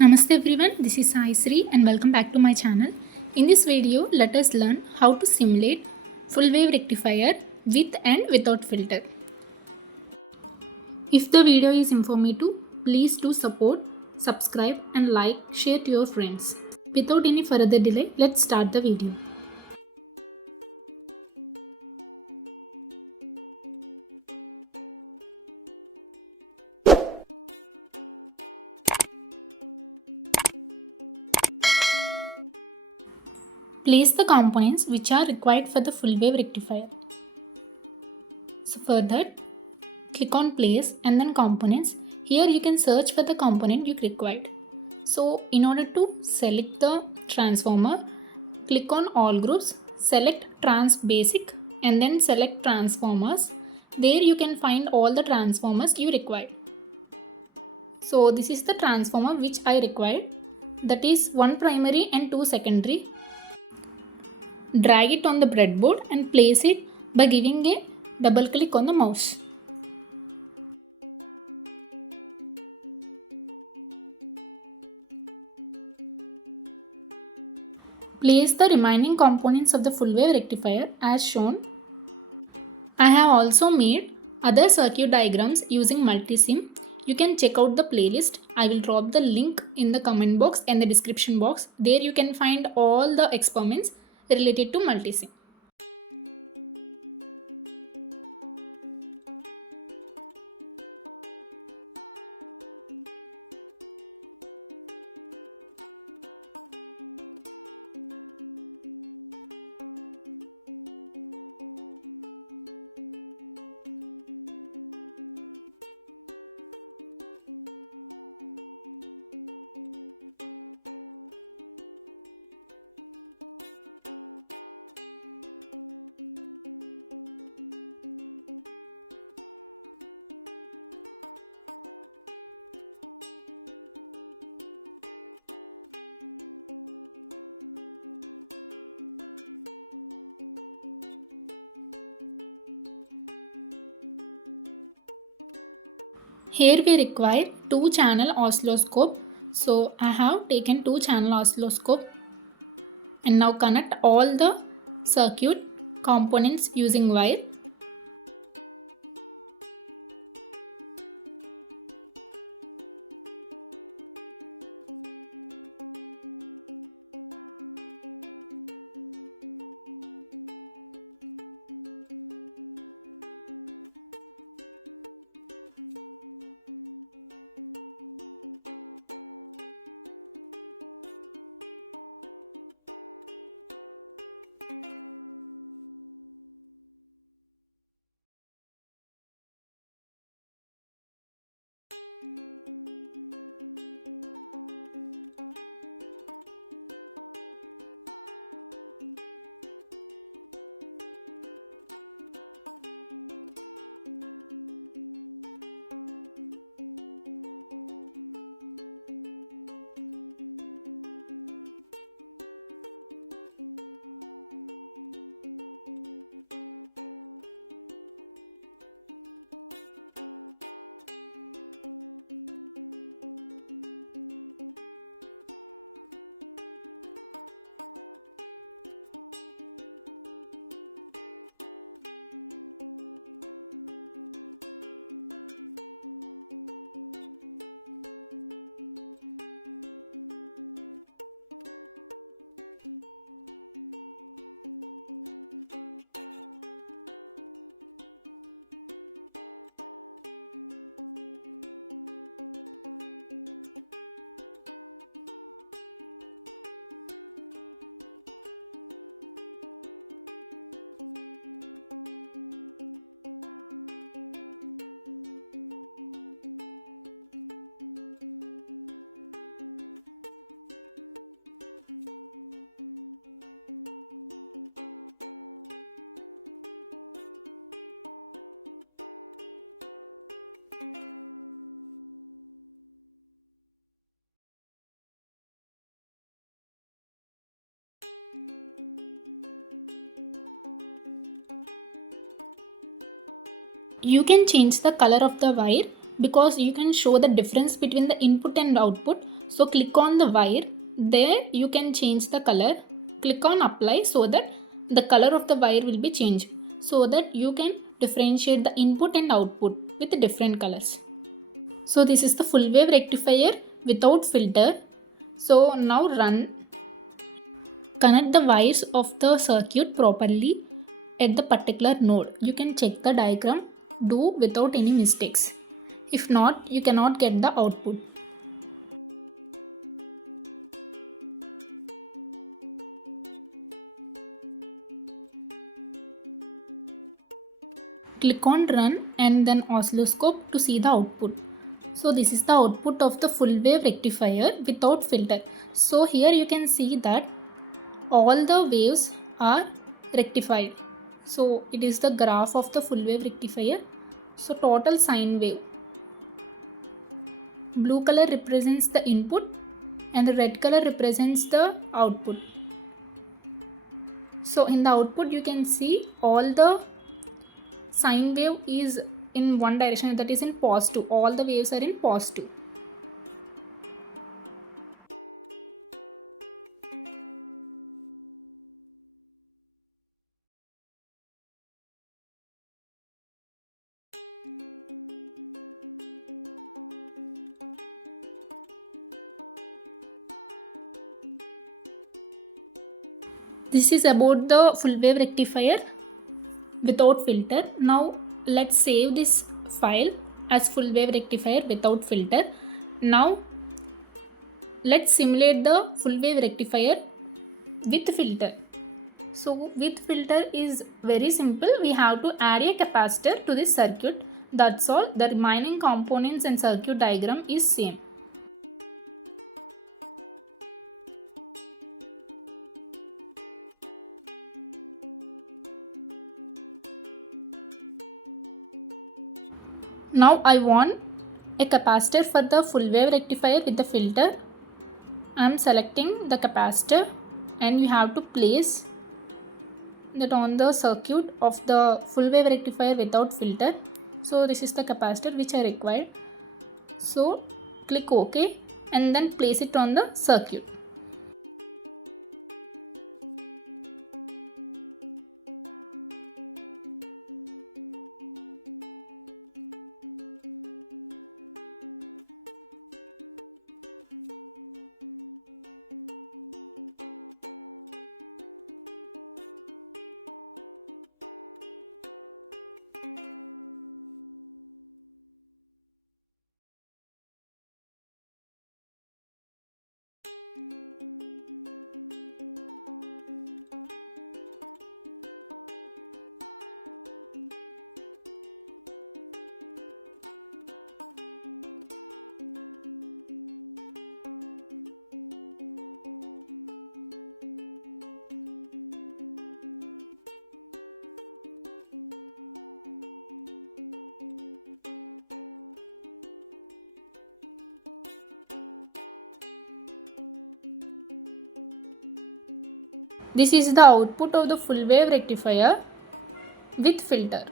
Namaste everyone, this is Sai Sri and welcome back to my channel. In this video, let us learn how to simulate full wave rectifier with and without filter. If the video is informative, please do support, subscribe and like, share to your friends. Without any further delay, let's start the video. Place the components which are required for the full wave rectifier. So for that, click on place and then components. Here you can search for the component you required. So in order to select the transformer, click on all groups, select trans basic and then select transformers. There you can find all the transformers you require. So this is the transformer which I required, that is one primary and two secondary. Drag it on the breadboard and place it by giving a double click on the mouse. Place the remaining components of the full wave rectifier as shown. I have also made other circuit diagrams using Multisim. You can check out the playlist. I will drop the link in the comment box and the description box. There you can find all the experiments related to Multisim. Here we require 2-channel oscilloscope. So I have taken 2-channel oscilloscope and now connect all the circuit components using wire. You can change the color of the wire because you can show the difference between the input and output So click on the wire. There you can change the color. Click on apply so that the color of the wire will be changed, so that you can differentiate the input and output with different colors. So this is the full wave rectifier without filter. So now connect the wires of the circuit properly at the particular node. You can check the diagram, do without any mistakes. If not, you cannot get the output. Click on run and then oscilloscope to see the output. So this is the output of the full wave rectifier without filter. So here you can see that all the waves are rectified. So it is the graph of the full wave rectifier. So total sine wave. Blue color represents the input and the red color represents the output. So in the output you can see all the sine wave is in one direction, that is in positive. All the waves are in positive. This is about the full wave rectifier without filter. Now let's save this file as full wave rectifier without filter. Now let's simulate the full wave rectifier with filter. So with filter is very simple. We have to add a capacitor to this circuit. That's all. The remaining components and circuit diagram is same. Now I want a capacitor for the full wave rectifier with the filter. I am selecting the capacitor and you have to place that on the circuit of the full wave rectifier without filter. So this is the capacitor which I required. So click OK and then place it on the circuit. This is the output of the full wave rectifier with filter.